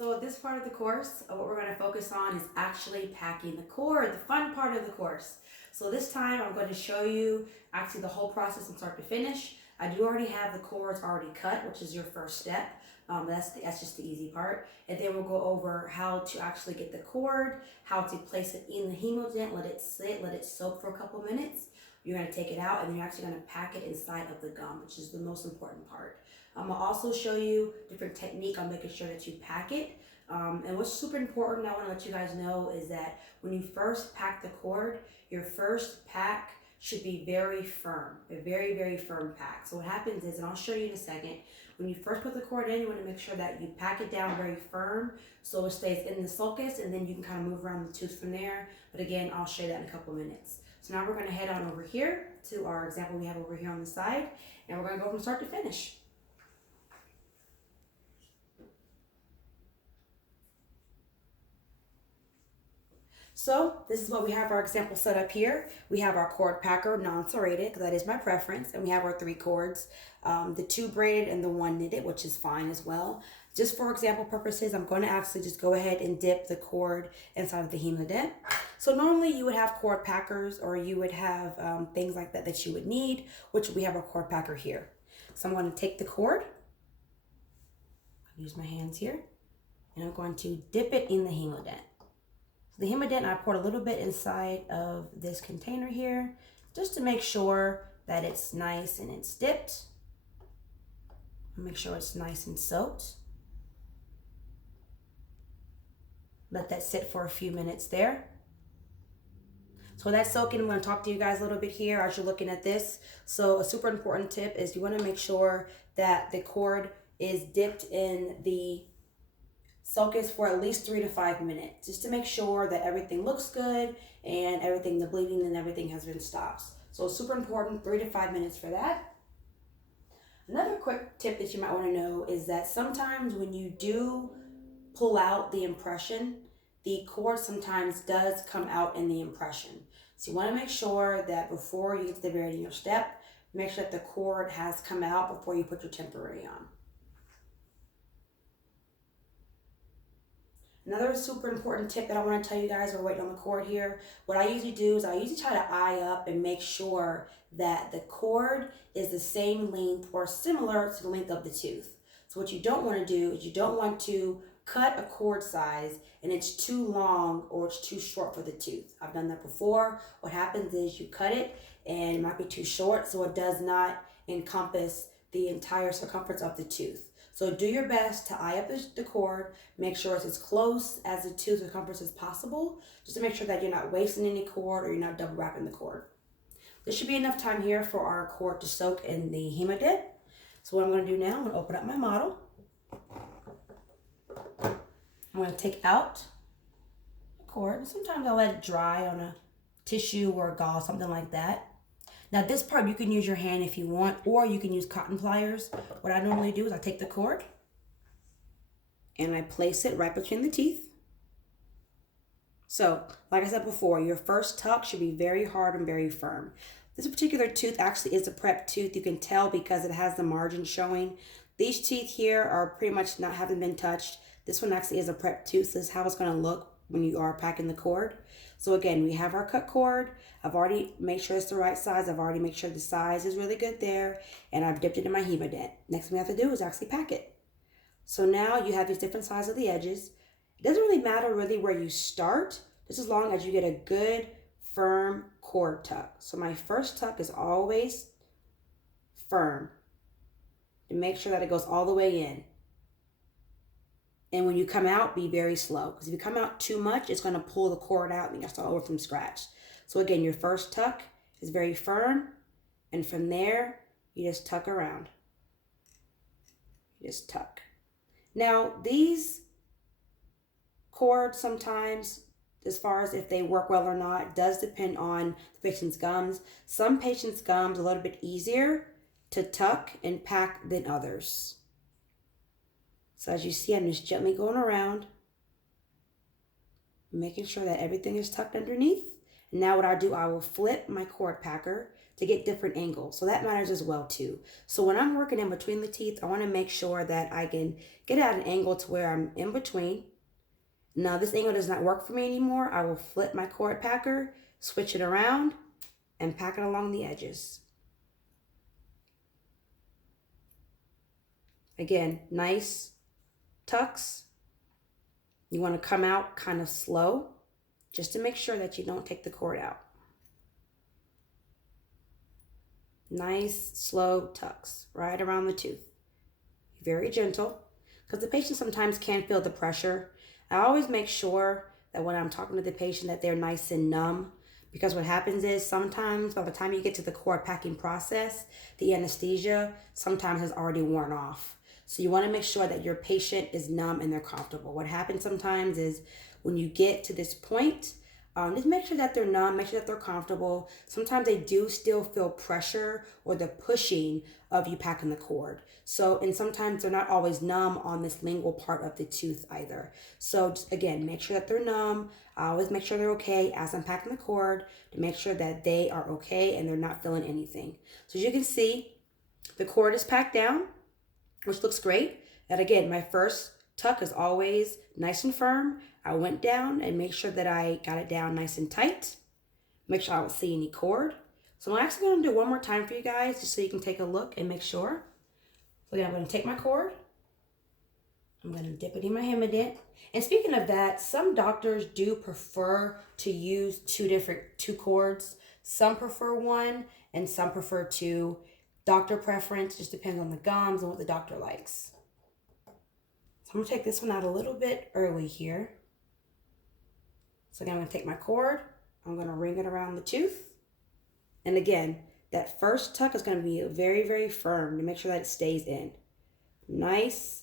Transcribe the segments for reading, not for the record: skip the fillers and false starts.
So this part of the course, what we're going to focus on is actually packing the cord, the fun part of the course. So this time I'm going to show you actually the whole process from start to finish. I do already have the cords already cut, which is your first step. That's just the easy part. And then we'll go over how to actually get the cord, how to place it in the Hemodent, let it sit, let it soak for a couple minutes. You're going to take it out and then you're actually going to pack it inside of the gum, which is the most important part. I'm going to also show you different technique on making sure that you pack it. And what's super important, I want to let you guys know, is that when you first pack the cord, your first pack should be very firm, a very, very firm pack. So what happens is, and I'll show you in a second, when you first put the cord in, you want to make sure that you pack it down very firm so it stays in the sulcus, and then you can kind of move around the tooth from there. But again, I'll show you that in a couple of minutes. So now we're going to head on over here to our example we have over here on the side, and we're going to go from start to finish. So this is what we have our example set up here. We have our cord packer non-serrated, because that is my preference, and we have our 3 cords, the 2 braided and the 1 knitted, which is fine as well. Just for example purposes, I'm going to actually just go ahead and dip the cord inside of the Hemodent. So normally you would have cord packers, or you would have things like that that you would need, which we have a cord packer here. So I'm going to take the cord, use my hands here, and I'm going to dip it in the Hemodent. The Hemodent, I poured a little bit inside of this container here, just to make sure that it's nice and it's dipped. Make sure it's nice and soaked. Let that sit for a few minutes there. So that's soaking. I'm going to talk to you guys a little bit here as you're looking at this. So a super important tip is you want to make sure that the cord is dipped in the sulcus for at least 3 to 5 minutes, just to make sure that everything looks good and everything, the bleeding and everything has been stopped. So it's super important, 3 to 5 minutes for that. Another quick tip that you might want to know is that sometimes when you do pull out the impression, the cord sometimes does come out in the impression. So you want to make sure that before you get to the very end of your step, make sure that the cord has come out before you put your temporary on. Another super important tip that I want to tell you guys, we're waiting on the cord here. What I usually do is I usually try to eye up and make sure that the cord is the same length or similar to the length of the tooth. So what you don't want to do is you don't want to cut a cord size and it's too long or it's too short for the tooth. I've done that before. What happens is you cut it and it might be too short, so it does not encompass the entire circumference of the tooth. So do your best to eye up the cord, make sure it's as close as the tooth circumference as possible, just to make sure that you're not wasting any cord or you're not double wrapping the cord. There should be enough time here for our cord to soak in the Hemodent. So what I'm going to do now, I'm going to open up my model. I'm going to take out the cord. Sometimes I'll let it dry on a tissue or a gauze, something like that. Now this part you can use your hand if you want, or you can use cotton pliers. What I normally do is I take the cord and I place it right between the teeth. So, like I said before, your first tuck should be very hard and very firm. This particular tooth actually is a prep tooth. You can tell because it has the margin showing. These teeth here are pretty much haven't been touched. This one actually is a prep tooth. This is how it's going to look when you are packing the cord. So again, we have our cut cord. I've already made sure it's the right size. I've already made sure the size is really good there. And I've dipped it in my Hemodent. Next thing we have to do is actually pack it. So now you have these different sizes of the edges. It doesn't really matter really where you start, just as long as you get a good, firm cord tuck. So my first tuck is always firm. And make sure that it goes all the way in. And when you come out, be very slow. Because if you come out too much, it's going to pull the cord out and you have to start over from scratch. So again, your first tuck is very firm. And from there, you just tuck around. You just tuck. Now, these cords sometimes, as far as if they work well or not, does depend on the patient's gums. Some patients' gums are a little bit easier to tuck and pack than others. So as you see, I'm just gently going around, making sure that everything is tucked underneath. Now what I do, I will flip my cord packer to get different angles. So that matters as well too. So when I'm working in between the teeth, I want to make sure that I can get at an angle to where I'm in between. Now this angle does not work for me anymore. I will flip my cord packer, switch it around, and pack it along the edges. Again, nice tucks. You want to come out kind of slow just to make sure that you don't take the cord out. Nice, slow tucks right around the tooth. Very gentle, because the patient sometimes can feel the pressure. I always make sure that when I'm talking to the patient that they're nice and numb, because what happens is sometimes by the time you get to the cord packing process, the anesthesia sometimes has already worn off. So you want to make sure that your patient is numb and they're comfortable. What happens sometimes is when you get to this point, just make sure that they're numb, make sure that they're comfortable. Sometimes they do still feel pressure or the pushing of you packing the cord. So, and sometimes they're not always numb on this lingual part of the tooth either. So just, again, make sure that they're numb. I always make sure they're okay as I'm packing the cord to make sure that they are okay and they're not feeling anything. So as you can see, the cord is packed down, which looks great. And again, my first tuck is always nice and firm. I went down and make sure that I got it down nice and tight. Make sure I don't see any cord. So I'm actually going to do one more time for you guys just so you can take a look and make sure. So again, I'm going to take my cord. I'm going to dip it in my Hemodent. And speaking of that, some doctors do prefer to use two cords. Some prefer one and some prefer two. Doctor preference just depends on the gums and what the doctor likes. So I'm going to take this one out a little bit early here. So again, I'm going to take my cord. I'm going to ring it around the tooth. And again, that first tuck is going to be very, very firm to make sure that it stays in. Nice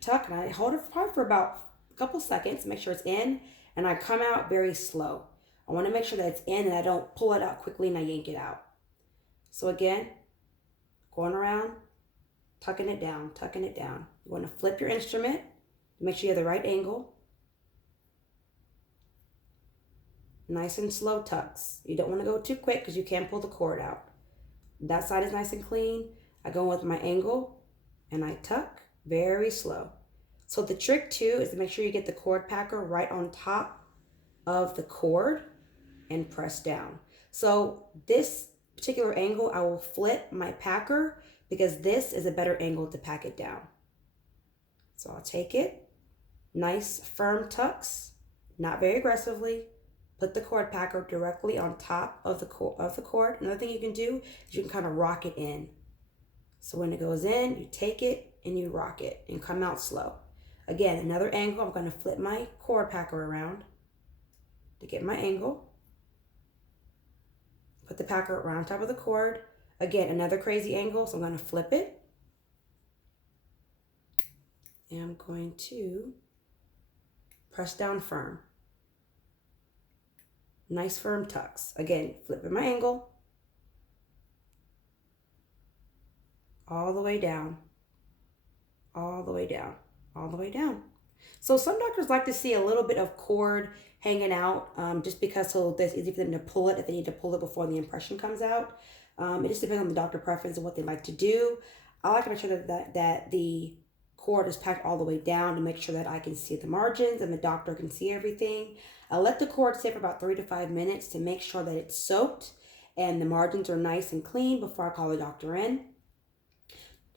tuck. And I hold it probably for about a couple seconds to make sure it's in. And I come out very slow. I want to make sure that it's in and I don't pull it out quickly and I yank it out. So again, going around, tucking it down, tucking it down. You want to flip your instrument to make sure you have the right angle. Nice and slow tucks. You don't want to go too quick because you can pull the cord out. That side is nice and clean. I go with my angle and I tuck very slow. So the trick too is to make sure you get the cord packer right on top of the cord and press down. So this particular angle, I will flip my packer because this is a better angle to pack it down. So I'll take it, nice firm tucks, not very aggressively. Put the cord packer directly on top of the cord. Another thing you can do is you can kind of rock it in. So when it goes in, you take it and you rock it and come out slow. Again, another angle, I'm going to flip my cord packer around to get my angle. Put the packer around top of the cord. Again, another crazy angle, so I'm going to flip it. And I'm going to press down firm. Nice firm tucks. Again, flipping my angle. All the way down. All the way down. All the way down. So some doctors like to see a little bit of cord hanging out just because so that's easy for them to pull it if they need to pull it before the impression comes out. It just depends on the doctor preference and what they like to do. I like to make sure that the cord is packed all the way down to make sure that I can see the margins and the doctor can see everything. I let the cord sit for about 3 to 5 minutes to make sure that it's soaked and the margins are nice and clean before I call the doctor in.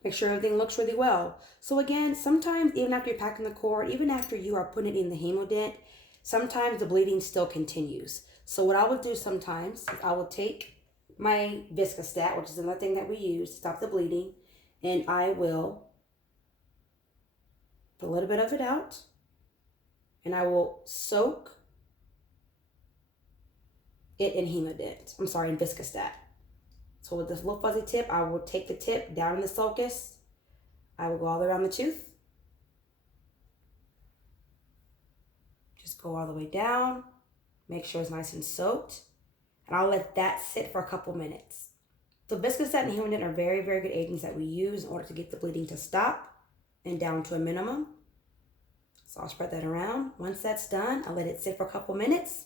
Make sure everything looks really well. So again, sometimes even after you're packing the cord, even after you are putting it in the Hemodent, sometimes the bleeding still continues. So what I will do sometimes is I will take my Viscostat, which is another thing that we use to stop the bleeding, and I will put a little bit of it out, and I will soak it in Hemodent. I'm sorry, in Viscostat. So with this little fuzzy tip, I will take the tip down in the sulcus. I will go all the way around the tooth. Just go all the way down. Make sure it's nice and soaked. And I'll let that sit for a couple minutes. So Viscostat and Hemodent are very, very good agents that we use in order to get the bleeding to stop and down to a minimum. So I'll spread that around. Once that's done, I'll let it sit for a couple minutes.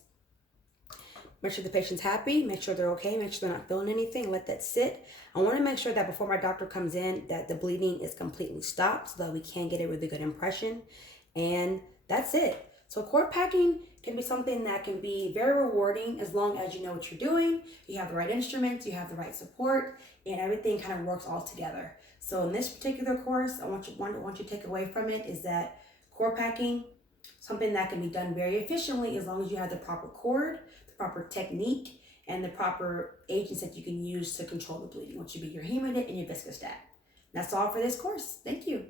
make sure the patient's happy, make sure they're okay, make sure they're not feeling anything, let that sit. I want to make sure that before my doctor comes in that the bleeding is completely stopped so that we can get a really good impression. And that's it. So cord packing can be something that can be very rewarding as long as you know what you're doing, you have the right instruments, you have the right support, and everything kind of works all together. So in this particular course, I want you to take away from it is that cord packing, something that can be done very efficiently as long as you have the proper cord, the proper technique, and the proper agents that you can use to control the bleeding, which would be your Hemodent and your Viscostat. That's all for this course. Thank you.